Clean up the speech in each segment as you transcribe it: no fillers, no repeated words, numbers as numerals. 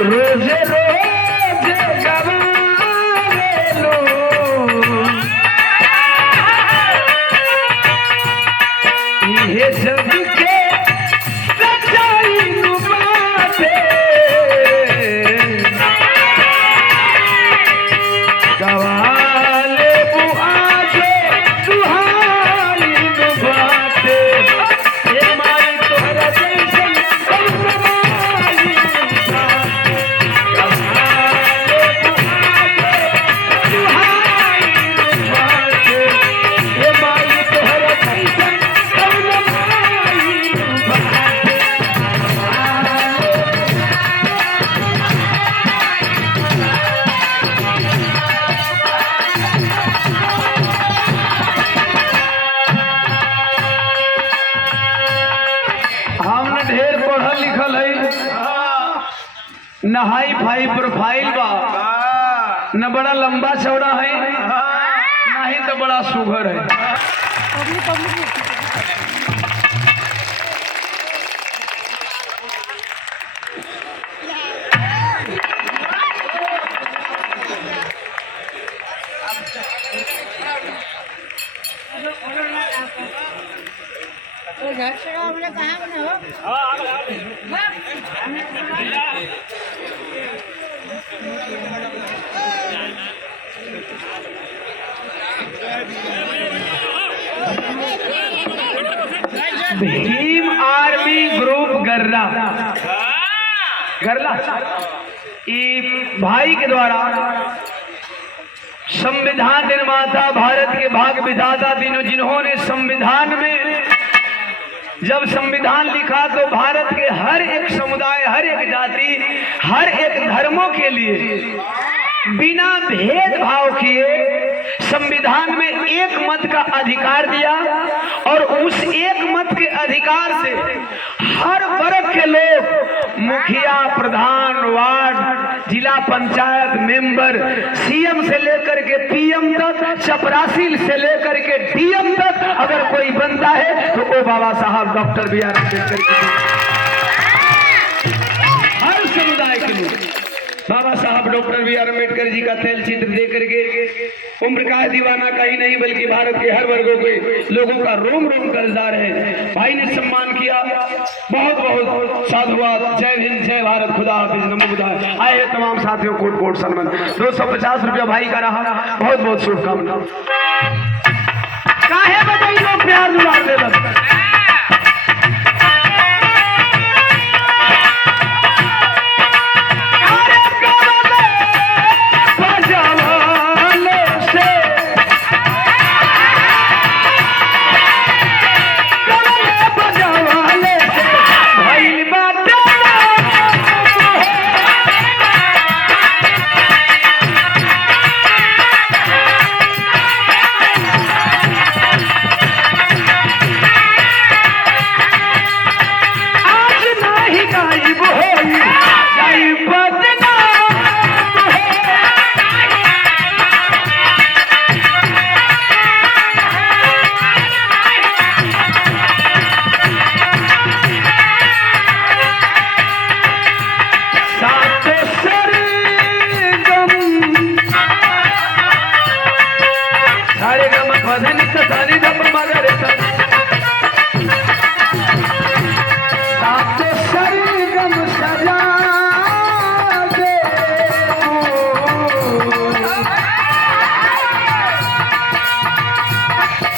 रोजे रोजे गवावे लो ये जग के सच्चाई नु बाते गवाले बुआ जो दुहाई नु बाते ये मारी तोहरा जैसन कौन हमने ढेर पढ़ल लिखल है न हाई फाई प्रोफाइल बा न बड़ा लंबा चौड़ा है ना ही तो बड़ा सुघर है। भीम आर्मी ग्रुप गर्रा गर्ला भाई के द्वारा संविधान निर्माता भारत के भाग विधाता जिन्होंने संविधान में जब संविधान लिखा तो भारत के हर एक समुदाय, हर एक जाति, हर एक धर्मों के लिए बिना भेदभाव किए संविधान में एक मत का अधिकार दिया और उस एक मत के अधिकार से हर वर्ग के लोग मुखिया, प्रधान, वार्ड, जिला पंचायत मेंबर, सीएम से लेकर के पीएम तक, चपरासी से लेकर के डीएम तक अगर कोई बनता है तो वो बाबा साहब डॉक्टर बी आर अम्बेडकर हर समुदाय के लिए बाबा साहब डॉक्टर बी आर अम्बेडकर जी का तैल चित्र दे करके उम्र का दीवाना का ही नहीं बल्कि भारत के हर वर्गों के लोगों का रोम रोम कर्जदार है। भाई ने सम्मान किया, बहुत बहुत साधुवाद। जय हिंद, जय भारत, खुदा हाफिज, नमो बुद्धाय। आए तमाम साथियों कोट कोट सन्मान। 250 रुपया भाई का रहा, बहुत बहुत शुभकामना। काहे बताइए लोग प्यार दुलार दे लगता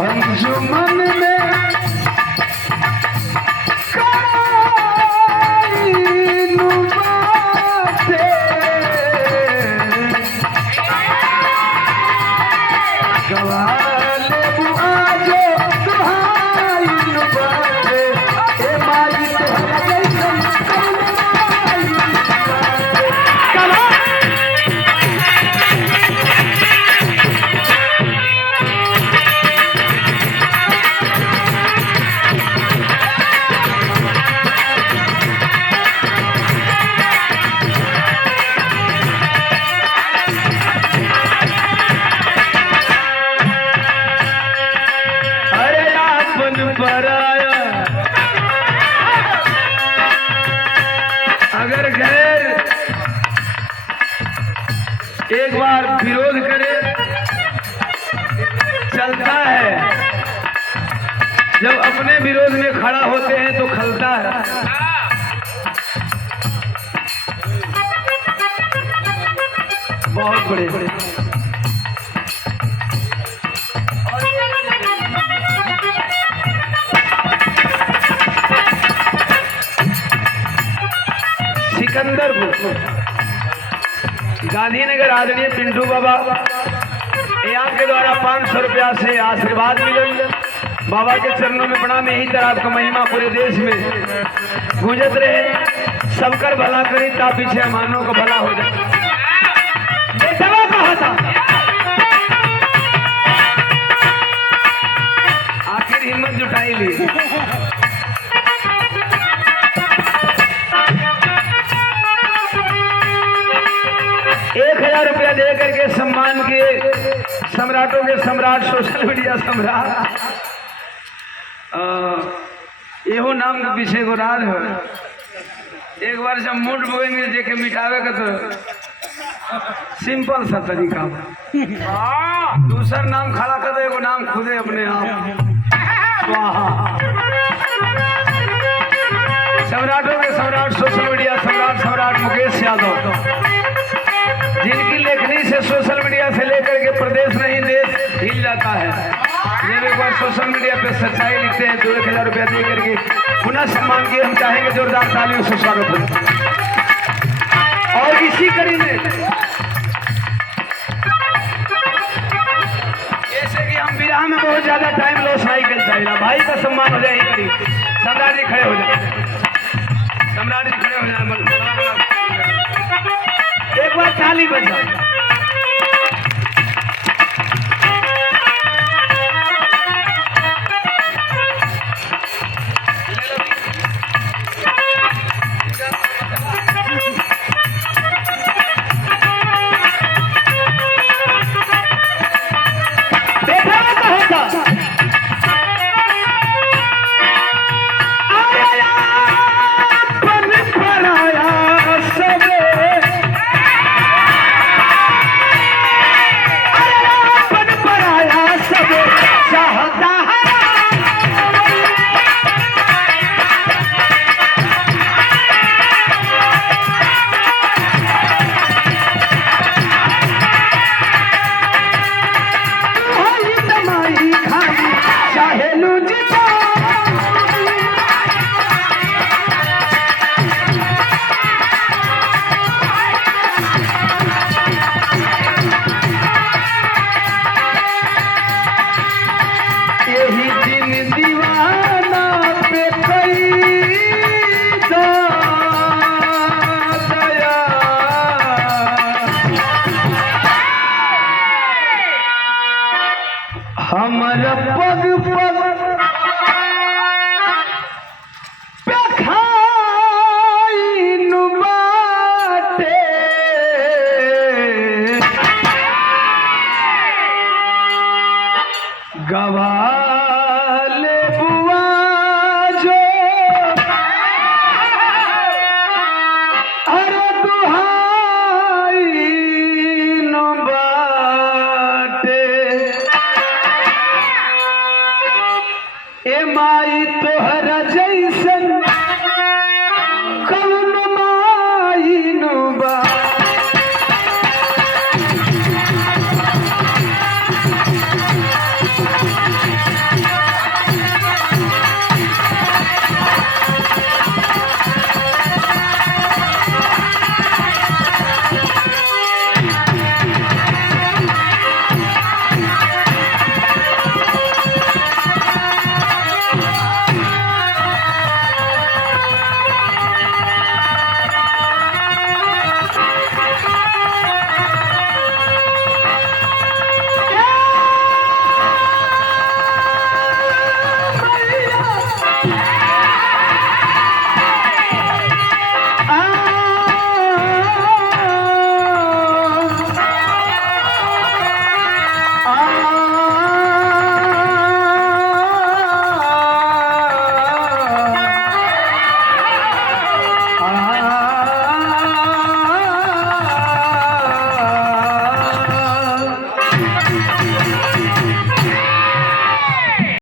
अंजुमन में एक बार विरोध करे चलता है, जब अपने विरोध में खड़ा होते हैं तो खलता है। बहुत बड़े सिकंदरपुर गांधीनगर आदरणीय पिंटू बाबा यहाँ के द्वारा 500 रुपया से आशीर्वाद मिले। बाबा के चरणों में प्रणाम। यही तरह आपका महिमा पूरे देश में गूंजत रहे। सबकर भला करी ता पीछे मानव का भला हो जाए। बेटवा कहा था आखिर हिम्मत जुटाई ली। 1000 रुपया दे करके सम्मान किए सम्राटों के सम्राट, सोशल मीडिया सम्राट। एहो नाम के पीछे को राज है। एक बार जब मूड बोएंगे जेके मिटावे का तो सिंपल सा तरीका। दूसरा नाम खड़ा कर दे, वो नाम खुदे अपने आप। सम्राटों के सम्राट, सोशल मीडिया सम्राट मुकेश यादव, जिनकी लेखनी से सोशल मीडिया से लेकर के प्रदेश नहीं देश हिल जाता है। जब एक बार सोशल मीडिया पे सच्चाई लिखते हैं तो 1000 रुपया दे करके पुनः सम्मान किए। हम चाहेंगे जोरदार तालियों से स्वागत हो। और इसी कड़ी में जैसे कि हम विराह में बहुत ज्यादा टाइम लॉस नहीं कर चाहिए, भाई का सम्मान हो जाए। ही करी सम्राट जी खड़े हो जाए, सम्राट जी खड़े हो जाए। एक बार ताली बजा। हमारा पग पग पे खाइन बाटे, गवाले बुआ जो अरे दुहा